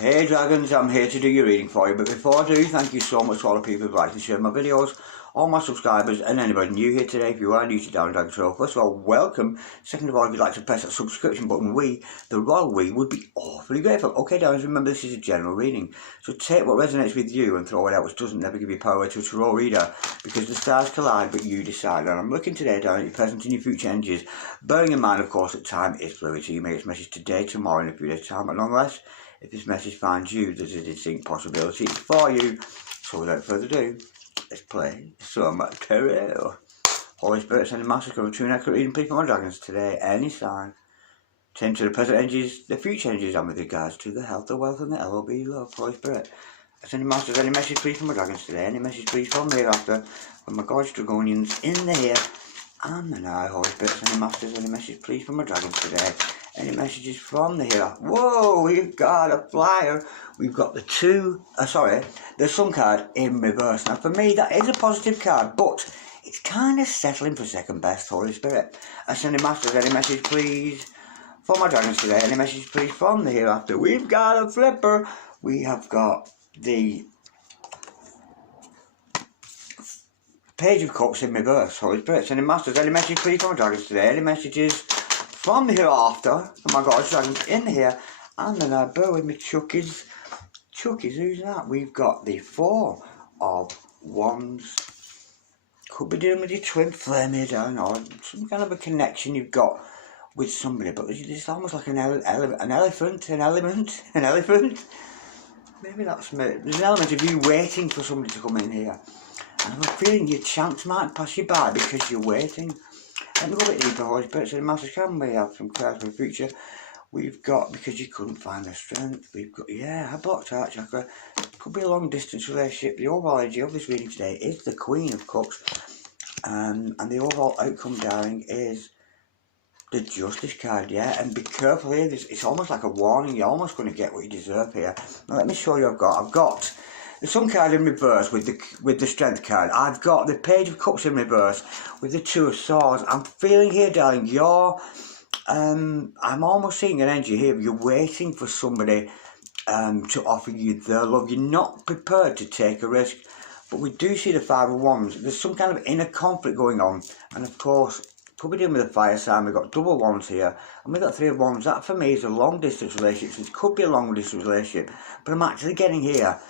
Hey Dragons, I'm here to do your reading for you, but before I do, thank you so much to all the people who like to share my videos, all my subscribers, and anybody new here today. If you are new to Darren Dragon Show, first of all, welcome. Second of all, if you'd like to press that subscription button, the royal we, would be awfully grateful. Okay, Darren, remember this is a general reading, so take what resonates with you and throw it out, which doesn't never give you power to a tarot reader, because the stars collide, but you decide. And I'm looking today, Darren, at your present and your future energies, bearing in mind, of course, that time is fluid, so you may get this message today, tomorrow, in a few days' time, but nonetheless, if this message finds you, there's a distinct possibility for you. So without further ado, let's play some tarot. Holy Spirit, sending masters come true and accurate reading, please for my dragons today, any sign. Tend to the present energies, the future energies, and with regards to the health, the wealth, and the LOB love. Holy Spirit, sending masters any message please for my dragons today, any message please from the hereafter, from my gods, dragonians, in the here, and the now. Holy Spirit, sending masters any message please for my dragons today. Any messages from the here? Whoa, we've got a flyer. We've got the the Sun card in reverse. Now for me that is a positive card, but it's kind of settling for second best. Holy Spirit, Ascending Masters, any message please for my dragons today? Any message please from the hereafter? We've got a flipper. We have got the Page of Cups in reverse. Holy Spirit, Ascending Masters, any message please for my dragons today? Any messages from the hereafter, for my God, dragons in here, and then bear with me, Chuckies. Chuckies, who's that? We've got the Four of Wands. Could be dealing with your twin flame here, down, or some kind of a connection you've got with somebody, but it's almost like an elephant. Maybe that's me. There's an element of you waiting for somebody to come in here, and I'm feeling your chance might pass you by because you're waiting. Let me go a bit deeper, Holy Spirit, so the Masters, can we have some prayers for the future? We've got, because you couldn't find the strength, we've got, a blocked heart chakra. Could be a long distance relationship. The overall energy of this reading today is the Queen of Cups. And the overall outcome, darling, is the Justice card, and be careful here. It's almost like a warning. You're almost going to get what you deserve here. Now let me show you I've got the Sun card in reverse with the Strength card. I've got the Page of Cups in reverse with the Two of Swords. I'm feeling here, darling, I'm almost seeing an energy here. You're waiting for somebody to offer you their love. You're not prepared to take a risk. But we do see the Five of Wands. There's some kind of inner conflict going on. And of course, could be dealing with a fire sign. We've got double wands here. And we've got Three of Wands. That for me is a long distance relationship. So it could be a long distance relationship. But I'm actually getting here.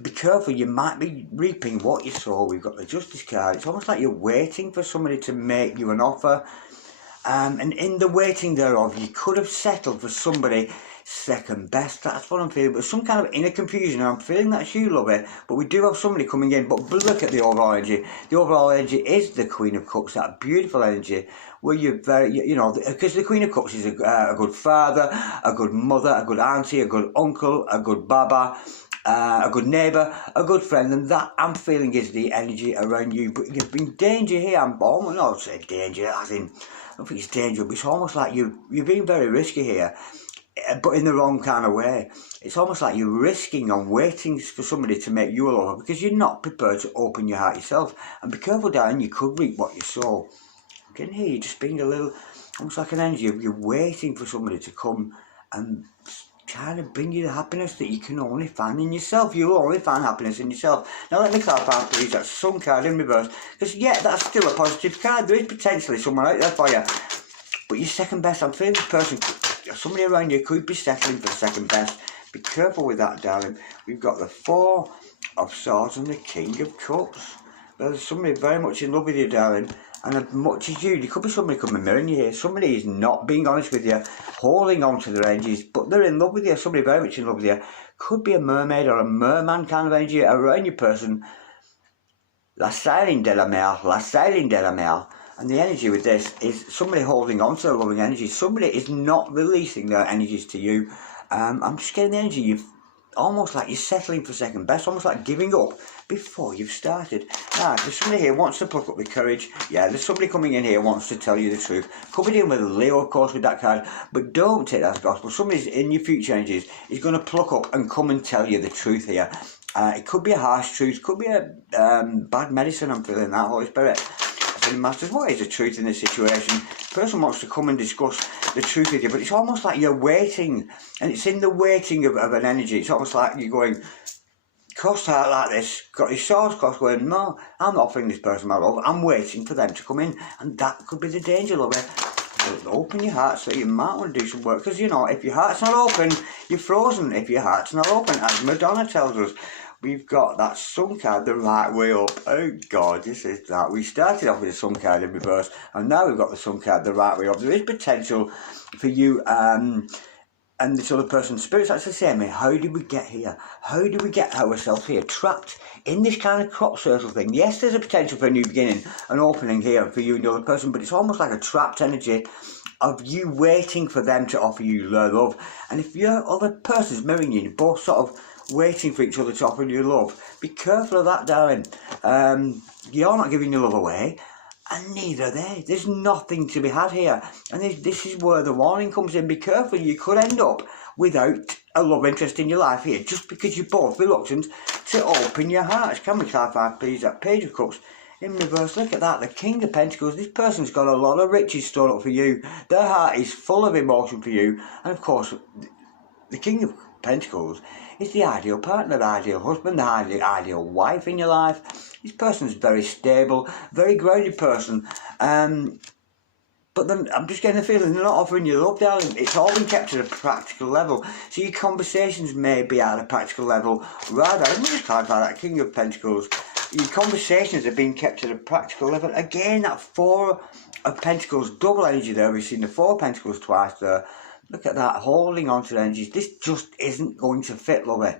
Be careful, you might be reaping what you sow. We've got the Justice card. It's almost like you're waiting for somebody to make you an offer. And in the waiting thereof, you could have settled for somebody second best. That's what I'm feeling. But some kind of inner confusion. I'm feeling that's you, love it. But we do have somebody coming in. But look at the overall energy. The overall energy is the Queen of Cups. That beautiful energy where you're very, because the Queen of Cups is a good father, a good mother, a good auntie, a good uncle, a good baba, a good neighbour, a good friend, and that I'm feeling is the energy around you. But you've been danger here. I'm almost not say danger, as in I don't think it's danger, but it's almost like you're being very risky here, but in the wrong kind of way. It's almost like you're risking on waiting for somebody to make you a lover because you're not prepared to open your heart yourself. And be careful, darling, you could reap what you sow. I can hear you just being a little, almost like an energy of you're waiting for somebody to come and kind of bring you the happiness that you can only find in yourself. You'll only find happiness in yourself. Now let me clarify, please, that Sun card in reverse, because that's still a positive card. There is potentially someone out there for you, but you're second best. I'm feeling this person, somebody around you could be settling for second best. Be careful with that, darling. We've got the Four of Swords and the King of Cups. There's somebody very much in love with you, darling. And as much as you, there could be somebody coming mirroring you here. Somebody is not being honest with you, holding on to their energies, but they're in love with you. Somebody very much in love with you. Could be a mermaid or a merman kind of energy around your person. La sailing de la mer, la sailing de la mer. And the energy with this is somebody holding on to their loving energy. Somebody is not releasing their energies to you. I'm just getting the energy. You've almost like you're settling for second best, almost like giving up before you've started. Now, there's somebody here who wants to pluck up the courage. There's somebody coming in here who wants to tell you the truth. Could be dealing with Leo, of course, with that card, but don't take that as gospel. Somebody's in your future energies is going to pluck up and come and tell you the truth here. It could be a harsh truth, could be a bad medicine. I'm feeling that, Holy Spirit. telling Masters what is the truth in this situation. The person wants to come and discuss the truth with you, but it's almost like you're waiting, and it's in the waiting of an energy. It's almost like you're going crossed out like this, got your swords crossed, going, no, I'm not offering this person my love, I'm waiting for them to come in, and that could be the danger, love it. So open your heart so you might want to do some work, because you know, if your heart's not open, you're frozen. If your heart's not open, as Madonna tells us, we've got that Sun card the right way up. Oh God, this is that. We started off with the Sun card in reverse, and now we've got the Sun card the right way up. There is potential for you and this other person's spirit's actually saying, how did we get here? How did we get ourselves here? Trapped in this kind of crop circle thing. Yes, there's a potential for a new beginning, an opening here for you and the other person, but it's almost like a trapped energy of you waiting for them to offer you their love. And if your other person's mirroring you, you're both sort of waiting for each other to offer you love, be careful of that, darling. You're not giving your love away, and neither are they. There's nothing to be had here. And this is where the warning comes in. Be careful, you could end up without a love interest in your life here, just because you're both reluctant to open your hearts. Can we clarify, please, that Page of Cups in reverse? Look at that, the King of Pentacles. This person's got a lot of riches stored up for you. Their heart is full of emotion for you. And of course, the King of Pentacles is the ideal partner, the ideal husband, the ideal wife in your life. This person's very stable, very grounded person. But then I'm just getting the feeling they're not offering you love, darling. It's all been kept at a practical level. So your conversations may be at a practical level. Rather, let me just clarify that, King of Pentacles. Your conversations are being kept at a practical level. Again, that Four of Pentacles, double energy there. We've seen the Four of Pentacles twice there. Look at that, holding on to the energies. This just isn't going to fit, lovey.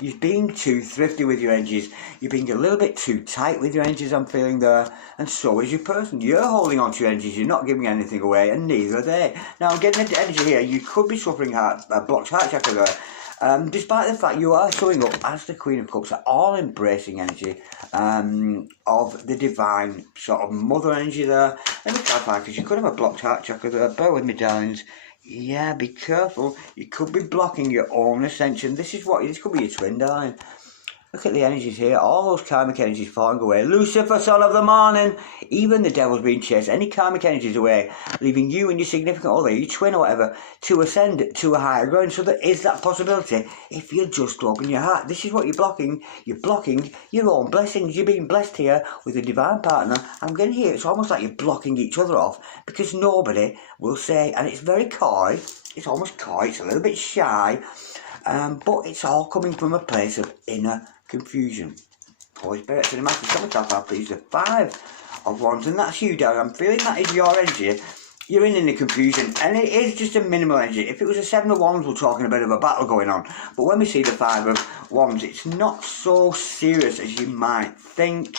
You're being too thrifty with your energies. You're being a little bit too tight with your energies, I'm feeling there. And so is your person. You're holding on to your energies. You're not giving anything away, and neither are they. Now, I'm getting into energy here. You could be suffering a blocked heart chakra there. Despite the fact you are showing up as the Queen of Cups, all embracing energy of the divine sort of mother energy there. Let me clarify, because you could have a blocked heart chakra there. Bear with me, darlings. Yeah, be careful. You could be blocking your own ascension. This could be your twin, darling. Look at the energies here. All those karmic energies falling away. Lucifer, son of the morning. Even the devil's being chased. Any karmic energies away, leaving you and your significant other, your twin or whatever, to ascend to a higher ground. So there is that possibility if you just open your heart. This is what you're blocking. You're blocking your own blessings. You're being blessed here with a divine partner. I'm getting here. It's almost like you're blocking each other off, because nobody will say, and it's very coy. It's almost coy. It's a little bit shy. But it's all coming from a place of inner confusion. Holy Spirit, to the Master, come and talk about, please, the Five of Wands, and that's you, darling. I'm feeling that is your energy. You're in the confusion, and it is just a minimal energy. If it was a Seven of Wands, we're talking a bit of a battle going on. But when we see the Five of Wands, it's not so serious as you might think.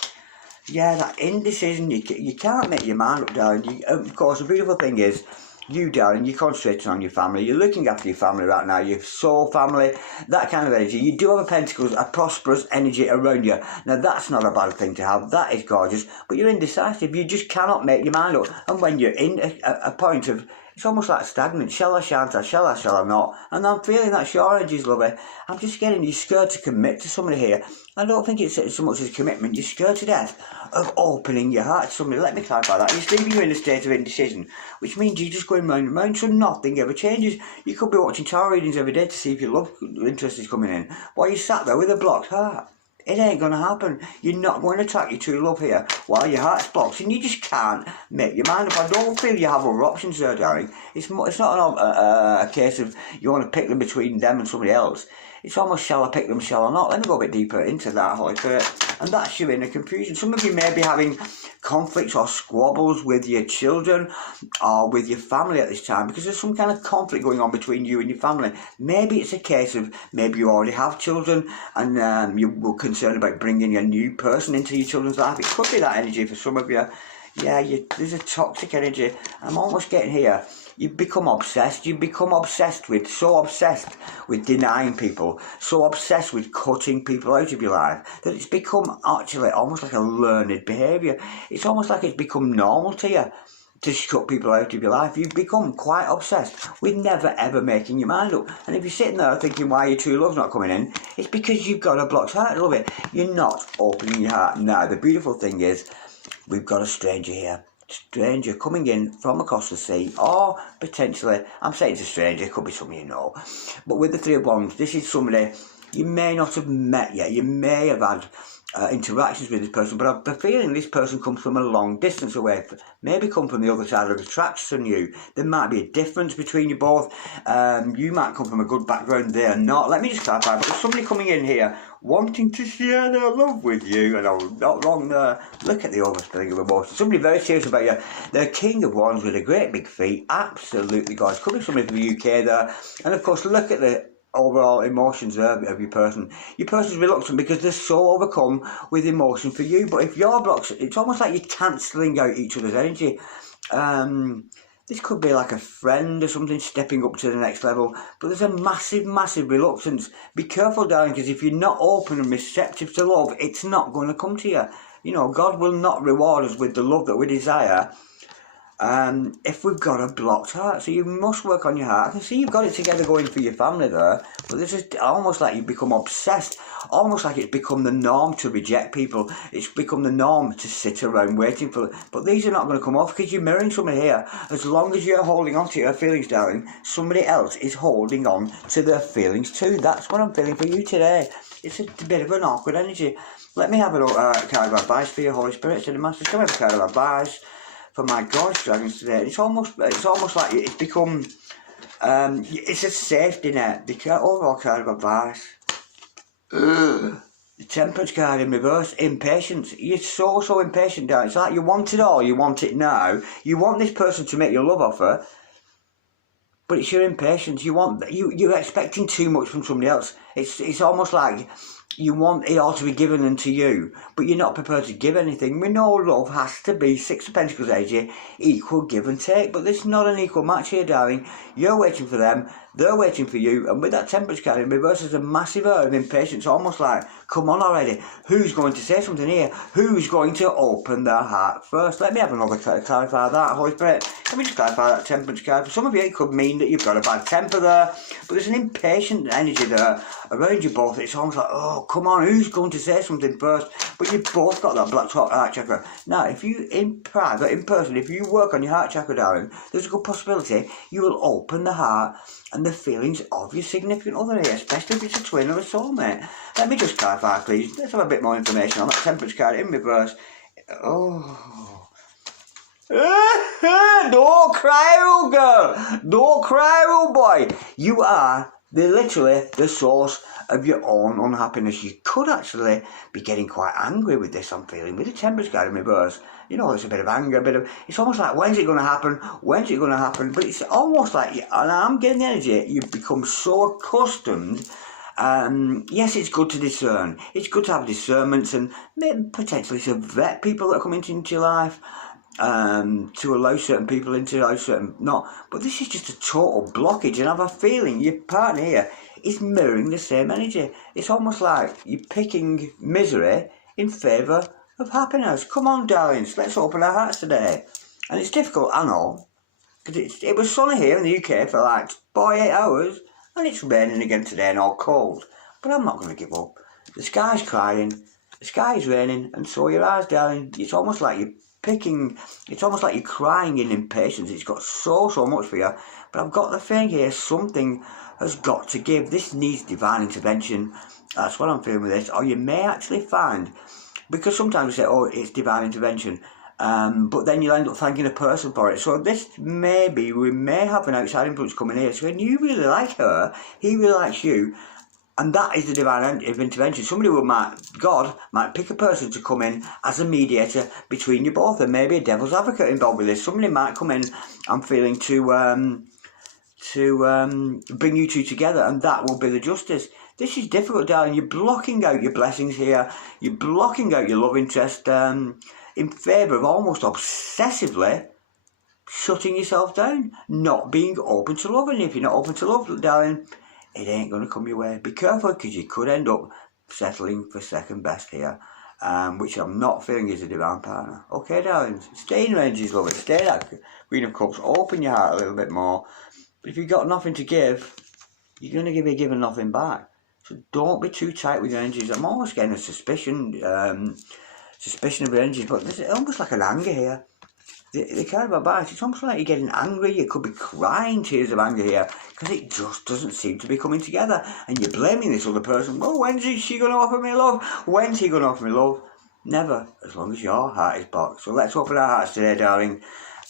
Yeah, that indecision, you can't make your mind up, darling. Of course, the beautiful thing is, you, darling, you're concentrating on your family. You're looking after your family right now. Your soul family, that kind of energy. You do have a Pentacles, a prosperous energy around you. Now, that's not a bad thing to have. That is gorgeous. But you're indecisive. You just cannot make your mind up. And when you're in a point of, it's almost like stagnant. Shall I, shan't I? Shall I, shall I not? And I'm feeling that's your energies, lovey. I'm just getting you scared to commit to somebody here. I don't think it's so much as commitment. You're scared to death of opening your heart to somebody. Let me clarify that. It's leaving you in a state of indecision, which means you're just going round and round, so nothing ever changes. You could be watching tarot readings every day to see if your love interest is coming in, while you sat there with a blocked heart. It ain't going to happen. You're not going to attract your true love here while your heart's blocked, and you just can't make your mind up. I don't feel you have other options there, darling. It's not a case of you want to pick them between them and somebody else. It's almost, shall I pick them, shall I not? Let me go a bit deeper into that, Holy Spirit. And that's your inner confusion. Some of you may be having conflicts or squabbles with your children or with your family at this time, because there's some kind of conflict going on between you and your family. Maybe it's a case of, maybe you already have children and you were concerned about bringing a new person into your children's life. It could be that energy for some of you. Yeah, there's a toxic energy. I'm almost getting here. You've become obsessed. You've become so obsessed with denying people, so obsessed with cutting people out of your life, that it's become actually almost like a learned behaviour. It's almost like it's become normal to you to cut people out of your life. You've become quite obsessed with never ever making your mind up. And if you're sitting there thinking why your true love's not coming in, it's because you've got a blocked heart, love it. You're not opening your heart. Now, the beautiful thing is, we've got a stranger here. Stranger coming in from across the sea, or potentially, I'm saying it's a stranger, it could be somebody you know. But with the Three of Wands, this is somebody you may not have met yet. You may have had interactions with this person, but I've the feeling this person comes from a long distance away, maybe come from the other side of the tracks than you. There might be a difference between you both. You might come from a good background, they're not. Let me just clarify, but there's somebody coming in here wanting to share their love with you, and I'm not wrong there. Look at the overspilling of emotion. Somebody very serious about you. They're King of Wands with a great big feet, absolutely guys. Could be somebody from the UK there, and of course look at the overall emotions there of your person. Your person's reluctant because they're so overcome with emotion for you, but if you're blocked, it's almost like you're cancelling out each other's energy. This could be like a friend or something stepping up to the next level, but there's a massive reluctance. Be careful, darling, because if you're not open and receptive to love, it's not going to come to you. You know, God will not reward us with the love that we desire if we've got a blocked heart. So you must work on your heart. I can see you've got it together going for your family there, but this is almost like you've become obsessed, almost like it's become the norm to reject people. It's become the norm to sit around waiting for, but these are not going to come off because you're mirroring somebody here. As long as you're holding on to your feelings, darling, somebody else is holding on to their feelings too. That's what I'm feeling for you today. It's a bit of an awkward energy. Let me have a card of advice for your Holy Spirit. So the Masters, come have a card of advice for my gorgeous dragons today. It's almost like it's become it's a safety net. The overall card of advice. The Temperance card in reverse. Impatience. You're so impatient, darling. It's like you want it all, you want it now. You want this person to make your love offer, but it's your impatience. You're expecting too much from somebody else. It's almost like you want it all to be given unto you, but you're not prepared to give anything. We know love has to be Six of Pentacles energy, equal give and take, but there's not an equal match here, darling. You're waiting for them, they're waiting for you, and with that Temperance card in reverse, there's a massive air of impatience, almost like, come on already, who's going to say something here? Who's going to open their heart first? Let me have another clarify that, Holy Spirit. Let me just clarify that Temperance card. For some of you, it could mean that you've got a bad temper there, but there's an impatient energy there around you both. It's almost like, oh, come on, who's going to say something first? But you've both got that black heart chakra. Now, if you, in private, in person, if you work on your heart chakra, darling, there's a good possibility you will open the heart and the feelings of your significant other here, especially if it's a twin or a soulmate. Let me just clarify, please. Let's have a bit more information on that Temperance card in reverse. Oh. Don't cry, old girl. Don't cry, old boy. You are literally the source of your own unhappiness. You could actually be getting quite angry with this, I'm feeling, with the Temperance card in reverse. You know, it's a bit of anger, it's almost like, when's it going to happen? When's it going to happen? But it's almost like, and I'm getting the energy, you've become so accustomed. Yes, it's good to discern. It's good to have discernments and maybe potentially to vet people that come into your life. To allow certain people into, allow certain not. But this is just a total blockage, and I have a feeling your partner here is mirroring the same energy. It's almost like you're picking misery in favour of happiness. Come on, darlings, let's open our hearts today. And it's difficult, I know, because it was sunny here in the UK for like 48 hours, and it's raining again today and all cold. But I'm not going to give up. The sky's crying, the sky's raining, and so are your eyes, darling. It's almost like you're it's almost like you're crying in impatience. It's got so much for you, but I've got the thing here, something has got to give. This needs divine intervention. That's what I'm feeling with this. Or you may actually find, because sometimes we say, oh, it's divine intervention, but then you'll end up thanking a person for it. So this may be, we may have an outside influence coming here. So when you really like her, he really likes you, and that is the divine intervention. God might pick a person to come in as a mediator between you both, and maybe a devil's advocate involved with this. Somebody might come in, I'm feeling, to bring you two together, and that will be the justice. This is difficult, darling. You're blocking out your blessings here. You're blocking out your love interest in favour of almost obsessively shutting yourself down, not being open to love. And if you're not open to love, darling, it ain't going to come your way. Be careful, because you could end up settling for second best here, which I'm not feeling is a divine partner. Okay, darlings, stay in ranges, love it. Stay that Queen of Cups. Open your heart a little bit more. But if you've got nothing to give, you're going to be giving nothing back. So don't be too tight with your energies. I'm almost getting a suspicion. suspicion of energies, but there's almost like an anger here. The card about Barks, it's almost like you're getting angry, you could be crying tears of anger here, because it just doesn't seem to be coming together, and you're blaming this other person. Well, when's she going to offer me love? When's he going to offer me love? Never, as long as your heart is blocked. So let's open our hearts today, darling,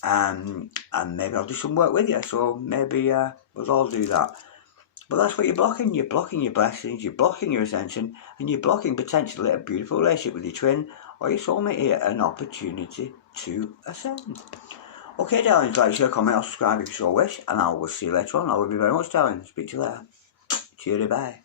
and maybe I'll do some work with you, so maybe we'll all do that. But that's what you're blocking. You're blocking your blessings, you're blocking your ascension, and you're blocking potentially a beautiful relationship with your twin or your soulmate here, an opportunity to ascend. Okay, darlings, like, share, comment, or subscribe if you so wish, and I will see you later on. I love you very much, darling. Speak to you later. Cheery, bye.